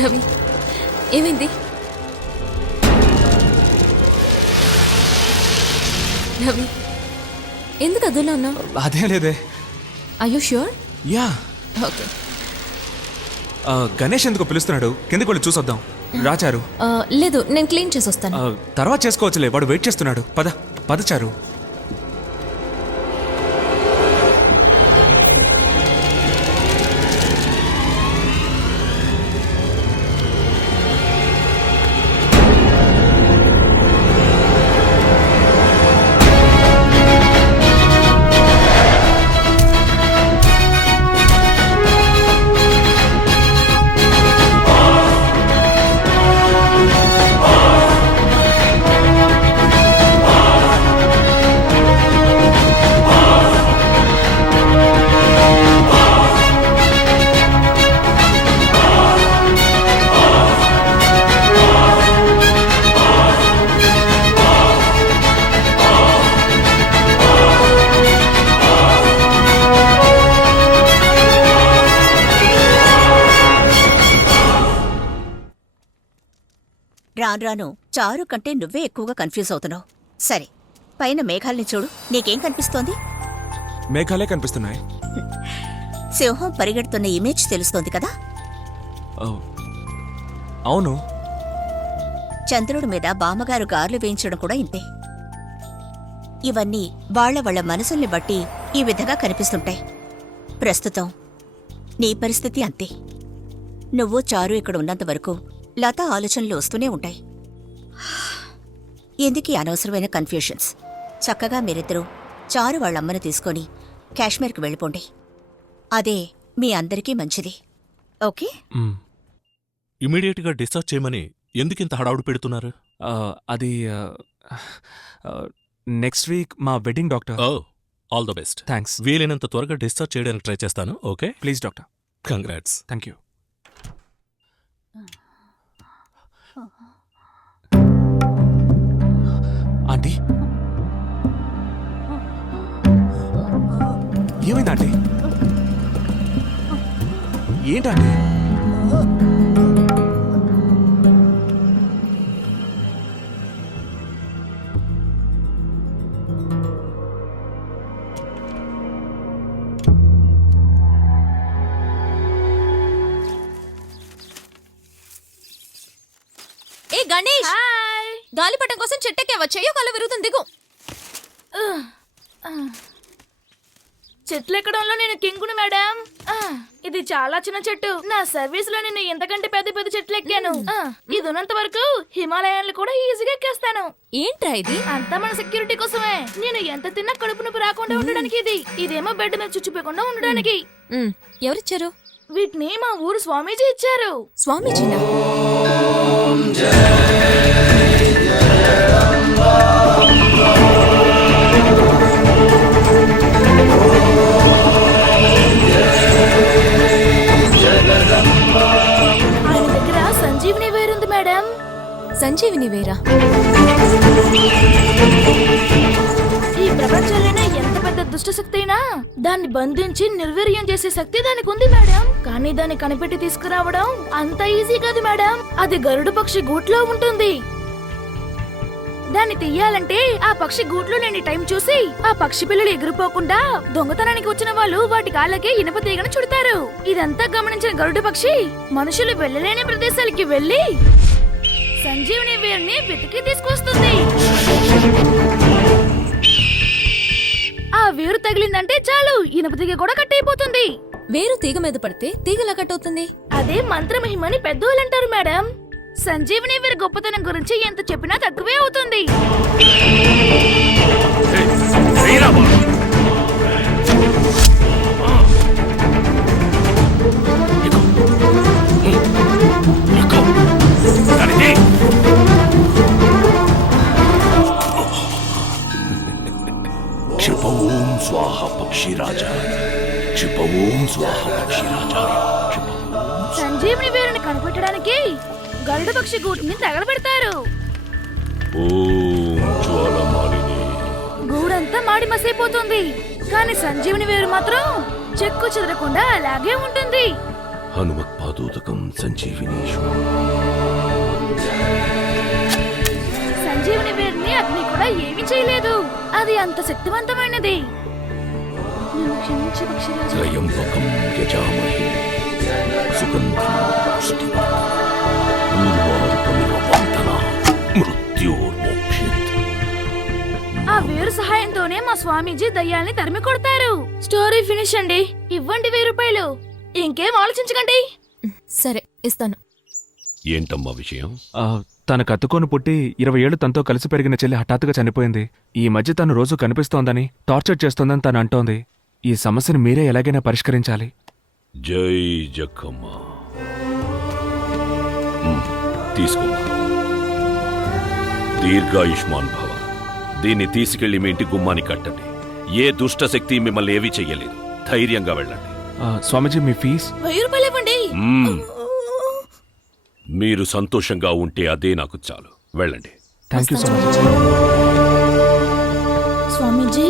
రవి, ఏమైంది? రవి, ఎందుకు అదోలా ఉన్నావు? అదేం లేదే. Are you sure? Yeah. Okay. Ganesh ఎందుకు పిలుస్తున్నాడు? కిందకి వెళ్ళి చూసొద్దాం. రాచారు. లేదు, నేను క్లీన్ చేసి వస్తాను. తర్వాత చేసుకోవచ్చులే, వాడు వెయిట్ చేస్తున్నాడు. పద పద చారు. రాను చారు కంటే నువ్వే ఎక్కువగా కన్ఫ్యూజ్ అవుతున్నావు. సరే, పైన మేఘాల్ని చూడు. నీకేం కనిపిస్తోంది? మేఘాలే కనిపిస్తున్నాయి. సింహం పరిగెడుతున్న ఇమేజ్ తెలుస్తోంది కదా? అవును. చంద్రుడి మీద బామ్మగారు గార్లు వేయించడం కూడా ఇంతే. ఇవన్నీ వాళ్ళ మనసుల్ని బట్టి ఈ విధంగా కనిపిస్తుంటాయి. ప్రస్తుతం నీ పరిస్థితి అంతే. నువ్వు చారు ఇక్కడ ఉన్నంత వరకు లత ఆలోచనలు వస్తూనే ఉంటాయి. ఎందుకీ అనవసరమైన కన్ఫ్యూషన్స్? చక్కగా మీరిద్దరూ చారు వాళ్ళమ్మను తీసుకొని కాశ్మీర్కి వెళ్ళిపోండి. అదే మీ అందరికీ మంచిది. ఓకే? ఇమీడియట్గా డిశ్చార్జ్ చేయమని ఎందుకింత హడావుడు పెడుతున్నారు? అది నెక్స్ట్ వీక్ మా wedding doctor. All the best. Thanks. వీలైనంత త్వరగా డిశ్చార్జ్ చేయడానికి ట్రై చేస్తాను. Okay? Please doctor. Congrats. Thank you. Aunty, ఏమైంది ఆంటీ? ఏంటండి? ఏ గణేష్, గాలిపటం కోసం చెట్టెక్కేవా? చెయ్యో కళ్ళు విరుగుతుంది, దిగు. చెట్లు ఎక్కడంలో నేను కింగును మేడం. ఇది చాలా చిన్న చెట్టు. నా సర్వీస్ లో నేను ఎంతకంటే పెద్ద పెద్ద చెట్లు ఎక్కాను. ఇది ఉన్నంత వరకు హిమాలయాలు కూడా ఈజీగా ఎక్కేస్తాను. ఏంట్రా ఇది? అంతా మన సెక్యూరిటీ కోసమే. నేను ఎంత తిన్నా కడుపు నొప్పి రాకుండా ఉండడానికి ఇది. ఇదేమో బెడ్ మీద చుచ్చిపోకుండా ఉండడానికి. ఎవరిచ్చారు? వీటిని మా ఊరు స్వామీజీ ఇచ్చారు. స్వామీజీనా? ఆయన దగ్గర సంజీవిని వేరుంది మేడం. సంజీవిని వేరా? ఈ ప్రపంచంలోనే ఎంత పెద్ద దుష్టశక్తి అయినా దాన్ని బంధించి నిర్వీర్యం చేసే శక్తి దానికి ఉంది మేడం. కానీ దాన్ని కనిపెట్టి తీసుకురావడం అంత ఈజీ కాదు మేడం. అది గరుడు పక్షి గూట్లో ఉంటుంది. దాన్ని తీయాలంటే ఆ పక్షి గూట్లో లేని టైం చూసి ఆ పక్షి పిల్లలు ఎగిరిపోకుండా దొంగతనానికి వచ్చిన వాళ్ళు వాటి కాళ్ళకే ఇనుప తీగను చుడతారు. ఇదంతా గమనించిన గరుడు పక్షి మనుషులు వెళ్ళలేని ప్రదేశాలకి వెళ్లి సంజీవిని వేరుని వెతికి తీసుకొస్తుంది. ఆ వేరు తగిలిందంటే చాలు, ఇనుప తీగ కూడా కట్ అయిపోతుంది. వేరు తీగ మీద పడితే తీగలా కట్ అవుతుంది. అదే మంత్రమహిమని పెద్దోళ్ళు అంటారు మేడం. సంజీవిని వేరు గొప్పతనం గురించి ఎంత చెప్పినా తక్కువే అవుతుంది. క్షిప ఓం స్వాహ పక్షిరాజ, క్షిప ఓం స్వాహ పక్షిరాజ. సంజీవిని వేరుని కనిపెట్టడానికి గరుడ పక్షి గూటిని తగలబెడతారు. గూడంతా మాడి మసైపోతుంది. కానీ సంజీవిని వేరు మాత్రం చెక్కు చెదరకుండా అలాగే ఉంటుంది. హనుమత్పాదోదకం సంజీవినీషు. సంజీవుని వీరిని అగ్ని కూడా ఏమీ చేయలేదు. అది అంత శక్తివంతమైనది. నన్ను క్షమించు పక్షిరాజా. త్రయంబకం యజామహే సుగంధం పుష్టివర్ధనం ఊర్వారుకమివ వందనాః మృత్యోర్మోక్షేత్. ఆ వేరు సహాయంతోనే మా స్వామీజీ దయ్యాల్ని తరిమి కొడతారు. స్టోరీ ఫినిష్ అండి. ఇవ్వండి 1000 రూపాయలు. ఇంకేం ఆలోచించకండి. సరే ఇస్తాను. ఏంటమ్మా విషయం? తనకు అత్తుకొని పుట్టి 20 ఏళ్లు తనతో కలిసి పెరిగిన చెల్లి హఠాత్తుగా చనిపోయింది. ఈ మధ్య తను రోజు కనిపిస్తోందని, టార్చర్ చేస్తోందని తను అంటోంది. ఈ సమస్యను మీరే ఎలాగైనా పరిష్కరించాలి. జై జక్కమ్మ. తీసుకోమ్మా. దీర్ఘాయుష్మాన్ భవ. దీన్ని తీసుకెళ్లి మీ ఇంటి గుమ్మాని కట్టండి. ఏ దుష్ట శక్తి మిమ్మల్ని ఏమీ చెయ్యలేదు. ధైర్యంగా వెళ్ళండి. స్వామీజీ మీ ఫీజ్ 1000 రూపాయలు ఇవ్వండి. మీరు సంతోషంగా ఉంటే అదే నాకు చాలు. వెళ్ళండి. థ్యాంక్ యూ స్వామీజీ. స్వామీజీ,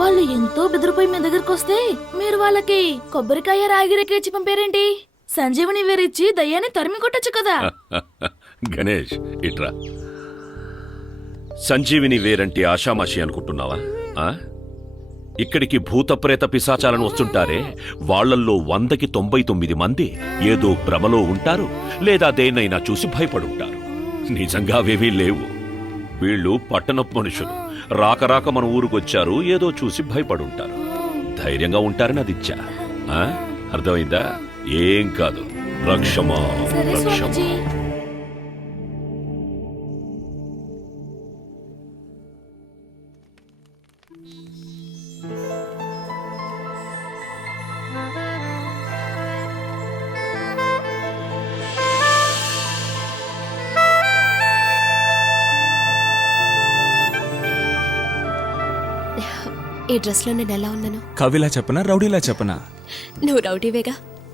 వాళ్ళు ఎంతో బెదిరిపోయి మీ దగ్గరకు వస్తే మీరు వాళ్ళకి కొబ్బరికాయ రాగిరేకి ఇచ్చి పంపారేంటి? సంజీవని వేరిచ్చి దయ్యాన్ని తరిమి కొట్టచ్చు కదా. గణేష్ ఇట్రా. సంజీవిని వేరంటే ఆషామాషి అనుకుంటున్నావా? ఇక్కడికి భూతప్రేత పిశాచాలను వస్తుంటారే, వాళ్లల్లో 100కి 99 మంది ఏదో భ్రమలో ఉంటారు, లేదా దేన్నైనా చూసి భయపడుంటారు. నిజంగా అవేవీ లేవు. వీళ్ళు పట్టణపు మనుషులు. రాక మన ఊరుకొచ్చారు, ఏదో చూసి భయపడుంటారు. ధైర్యంగా ఉంటారని అది ఇచ్చా. అర్థమైందా? ఏం కాదు. రక్షమా సరే రక్షమా. స్వామీజీ. ఈ డ్రెస్ లో నేను ఎలా ఉన్నాను? కవిలా చెప్పనా, రౌడీలా చెప్పనా? నువ్వు రౌడీవేగా,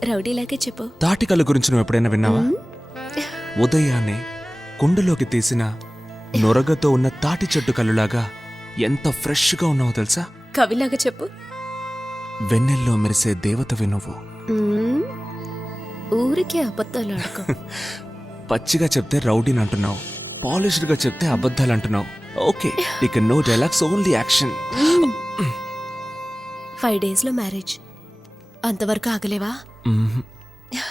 రౌడీలాగే చెప్పు. తాటికల్లు గురించి నువ్వు ఎప్పుడైనా విన్నావా? ఉదయాన్నే కుండలోకి తీసిన నొరగతో ఉన్న తాటి చెట్టు కల్లులాగా ఎంత ఫ్రెష్గా ఉన్నావో తెలుసా? కవిలాగా చెప్పు. వెన్నెల్లో మెరిసే దేవతవి నువ్వు. ఊరికే అబద్ధాలు ఆడుకో. పచ్చిగా చెప్తే రౌడీని అంటున్నావు, పాలిష్డ్ గా చెప్తే అబద్ధాలు అంటున్నావు. ఓకే, ఇక no dialogues, only action. 5 days లో మ్యారేజ్. అంతవరకు ఆగలేవా?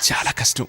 చాలా కష్టం.